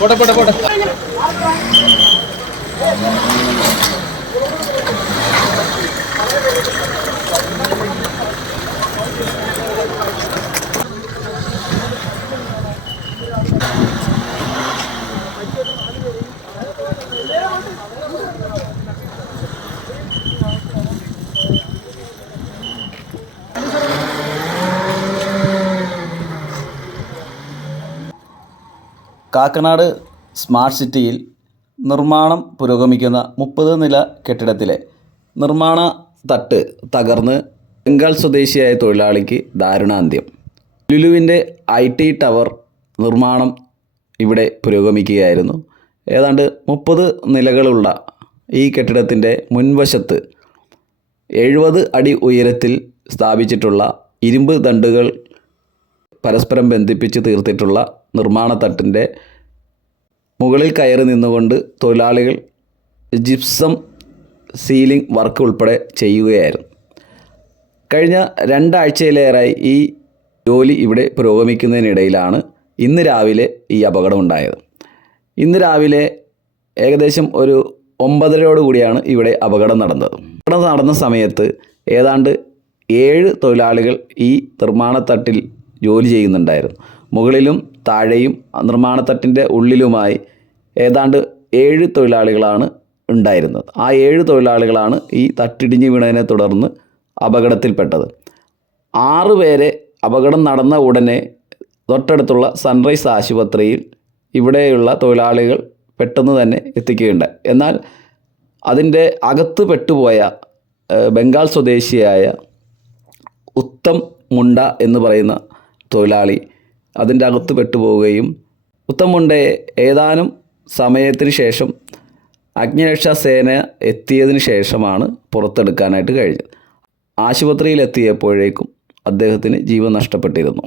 പോട്ടെ പോട്ടെ പോട്ടെ. കാക്കനാട് സ്മാർട്ട് സിറ്റിയിൽ നിർമ്മാണം പുരോഗമിക്കുന്ന 30 നില കെട്ടിടത്തിലെ നിർമ്മാണ തട്ട് തകർന്ന് ബംഗാൾ സ്വദേശിയായ തൊഴിലാളിക്ക് ദാരുണാന്ത്യം. ലുലുവിൻ്റെ IT ടവർ നിർമ്മാണം ഇവിടെ പുരോഗമിക്കുകയായിരുന്നു. ഏതാണ്ട് 30 നിലകളുള്ള ഈ കെട്ടിടത്തിൻ്റെ മുൻവശത്ത് 70 അടി ഉയരത്തിൽ സ്ഥാപിച്ചിട്ടുള്ള ഇരുമ്പ് ദണ്ടുകൾ പരസ്പരം ബന്ധിപ്പിച്ച് തീർത്തിട്ടുള്ള നിർമ്മാണ തട്ടിൻ്റെ മുകളിൽ കയറി നിന്നുകൊണ്ട് തൊഴിലാളികൾ ജിപ്സം സീലിംഗ് വർക്ക് ഉൾപ്പെടെ ചെയ്യുകയായിരുന്നു. കഴിഞ്ഞ 2 ആഴ്ചയിലേറെയായി ഈ ജോലി ഇവിടെ പുരോഗമിക്കുന്നതിനിടയിലാണ് ഇന്ന് രാവിലെ ഈ അപകടമുണ്ടായത്. ഇന്ന് രാവിലെ ഏകദേശം ഒരു 9:30 കൂടിയാണ് ഇവിടെ അപകടം നടന്നത്. അപകടം നടന്ന സമയത്ത് ഏതാണ്ട് 7 തൊഴിലാളികൾ ഈ നിർമ്മാണത്തട്ടിൽ ജോലി ചെയ്യുന്നുണ്ടായിരുന്നു. മുകളിലും താഴെയും നിർമ്മാണത്തട്ടിൻ്റെ ഉള്ളിലുമായി ഏതാണ്ട് 7 തൊഴിലാളികളാണ് ഉണ്ടായിരുന്നത്. ആ 7 തൊഴിലാളികളാണ് ഈ തട്ടിടിഞ്ഞ് വീണതിനെ തുടർന്ന് അപകടത്തിൽപ്പെട്ടത്. 6 പേരെ അപകടം നടന്ന ഉടനെ തൊട്ടടുത്തുള്ള സൺറൈസ് ആശുപത്രിയിൽ ഇവിടെയുള്ള തൊഴിലാളികൾ പെട്ടെന്ന് തന്നെ എത്തിക്കുകയുണ്ടായി. എന്നാൽ അതിൻ്റെ അകത്ത് പെട്ടുപോയ ബംഗാൾ സ്വദേശിയായ ഉത്തം മുണ്ട എന്ന് പറയുന്ന തൊഴിലാളി അതിൻ്റെ അകത്ത് പെട്ടുപോവുകയും ഉത്തം മുണ്ടയെ ഏതാനും സമയത്തിന് ശേഷം അഗ്നിരക്ഷാ സേന എത്തിയതിന് ശേഷമാണ് പുറത്തെടുക്കാനായിട്ട് കഴിഞ്ഞത്. ആശുപത്രിയിലെത്തിയപ്പോഴേക്കും അദ്ദേഹത്തിന് ജീവൻ നഷ്ടപ്പെട്ടിരുന്നു.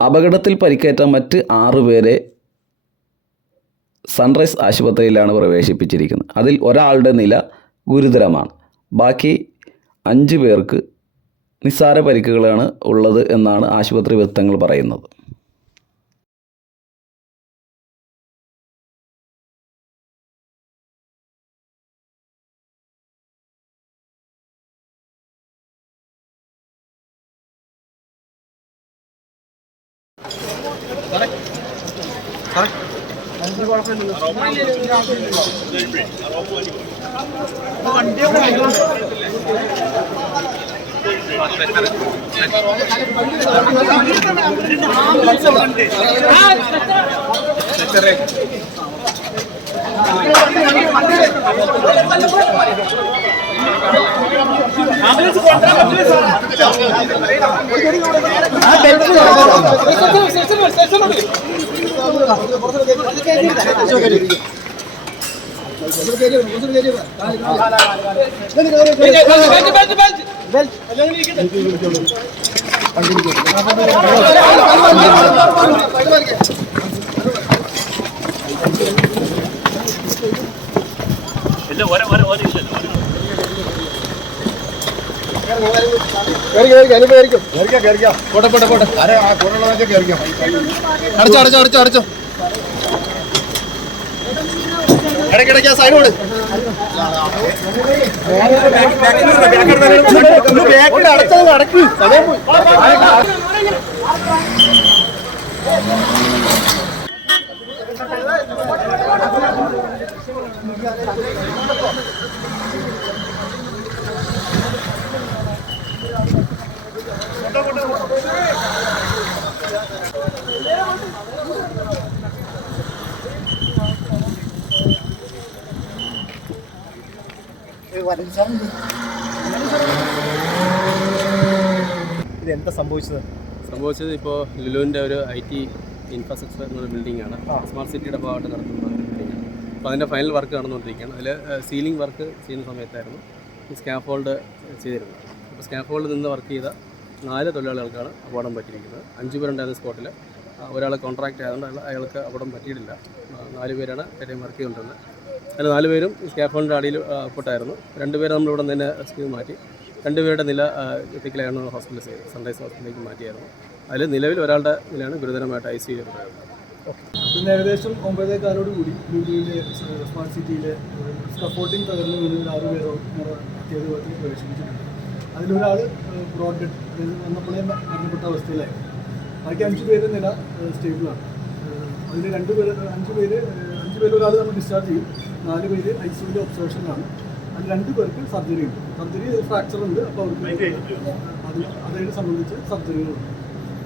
അപകടത്തിൽ പരിക്കേറ്റ മറ്റ് 6 പേരെ സൺറൈസ് ആശുപത്രിയിലാണ് പ്രവേശിപ്പിച്ചിരിക്കുന്നത്. അതിൽ ഒരാളുടെ നില ഗുരുതരമാണ്. ബാക്കി 5 പേർക്ക് നിസ്സാര പരിക്കുകളാണ് ഉള്ളത് എന്നാണ് ആശുപത്രി വൃത്തങ്ങൾ പറയുന്നത്. പോട്ടെ പോട്ടെ പോട്ടെ. അടച്ചോ അടച്ചോ അടച്ചോ അടച്ചോ. ഇടയ്ക്കിടയ്ക്ക് സൈഡോട് അടക്കി സമയം പോയി. ഇതെന്താ സംഭവിച്ചത്? ഇപ്പോൾ ലുലുവിൻ്റെ ഒരു IT ഇൻഫ്രാസ്ട്രക്ചർ എന്നൊരു ബിൽഡിംഗാണ്. സ്മാർട്ട് സിറ്റിയുടെ ഭാഗമായിട്ട് നടത്തുന്ന ബിൽഡിംഗാണ്. അപ്പോൾ അതിൻ്റെ ഫൈനൽ വർക്ക് നടന്നുകൊണ്ടിരിക്കുകയാണ്. അതിൽ സീലിംഗ് വർക്ക് ചെയ്യുന്ന സമയത്തായിരുന്നു ഈ സ്കാഫോൾഡ് ചെയ്തിരുന്നത്. അപ്പോൾ സ്കാഫോൾഡ് നിന്ന് വർക്ക് ചെയ്ത 4 തൊഴിലാളികൾക്കാണ് അപകടം പറ്റിയിരിക്കുന്നത്. 5 പേരുണ്ടായിരുന്ന സ്പോട്ടിൽ ഒരാൾ കോൺട്രാക്റ്റ് ആയതുകൊണ്ട് അയാൾക്ക് അപകടം പറ്റിയിട്ടില്ല. 4 പേരാണ് ടൈം വർക്ക് ചെയ്തുകൊണ്ടിരുന്നത്. അതിൽ 4 പേരും സ്കാഫോൾഡിൻ്റെ അടിയിൽ പെട്ടായിരുന്നു. 2 പേരെ നമ്മളിവിടെ നിന്ന് തന്നെ റെസ്ക്യൂ മാറ്റി. 2 പേരുടെ നില ക്രിട്ടിക്കലായിരുന്നു ഹോസ്പിറ്റലിൽ സൺറൈസ് ഹോസ്പിറ്റലിലേക്ക് മാറ്റിയായിരുന്നു. അതിൽ നിലവിൽ ഒരാളുടെ നിലയാണ് ഗുരുതരമായിട്ട് ICU ഉണ്ടായിരുന്നത്. പിന്നെ ഏകദേശം 9:15 കൂടി ലുലുവിലെ സ്മാർട്ട് സിറ്റിയിലെ സ്കഫോൾഡിംഗ് തകർന്ന് വീണ് 6 പേരോ അത്യാവശ്യത്തിൽ പ്രവേശിപ്പിച്ചിട്ടുണ്ട്. അതിലൊരാൾ ബ്രോഡ് ഡെഡ്, അതായത് വന്നപ്പോഴേ മരണപ്പെട്ട അവസ്ഥയിലായി. ബാക്കി 5 പേര് നില സ്റ്റേബിളാണ്. അതിൽ 5 പേര് ഒരാൾ നമ്മൾ ഡിസ്ചാർജ് ചെയ്യും. 4 പേര് ICUവിൻ്റെ ഒബ്സർവേഷനിലാണ്. അതിൽ 2 പേർക്ക് സർജറി ഉണ്ട്. സർജറി ഫ്രാക്ചർ ഉണ്ട്. അപ്പോൾ അവർക്ക് അതിനെ സംബന്ധിച്ച് സർജറികളുണ്ട്.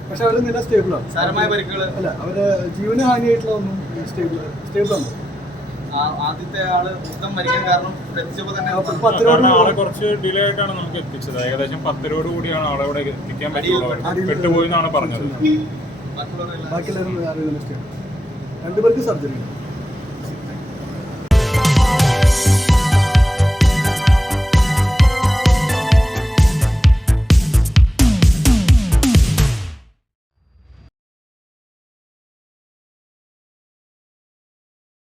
പക്ഷെ അവർ നില സ്റ്റേബിളാണ്. സാരമായ പരിക്കുകൾ അല്ല, അവരുടെ ജീവന് ഹാനിയായിട്ടുള്ള ഒന്നും സ്റ്റേബിളാണ്. ആദ്യത്തെ ആള് മൊത്തം മരിക്കാൻ കാരണം കുറച്ച് ഡിലേ ആയിട്ടാണ് നമുക്ക് എത്തിച്ചത്. ഏകദേശം 10 കൂടിയാണ് ആളെ ഇവിടെ എത്തിക്കാൻ പറ്റുള്ളൂ. പെട്ടുപോയി എന്നാണ് പറഞ്ഞത്. ബാക്കിയുള്ളവരും 2 പേർക്ക് സർജറി ഉണ്ട്.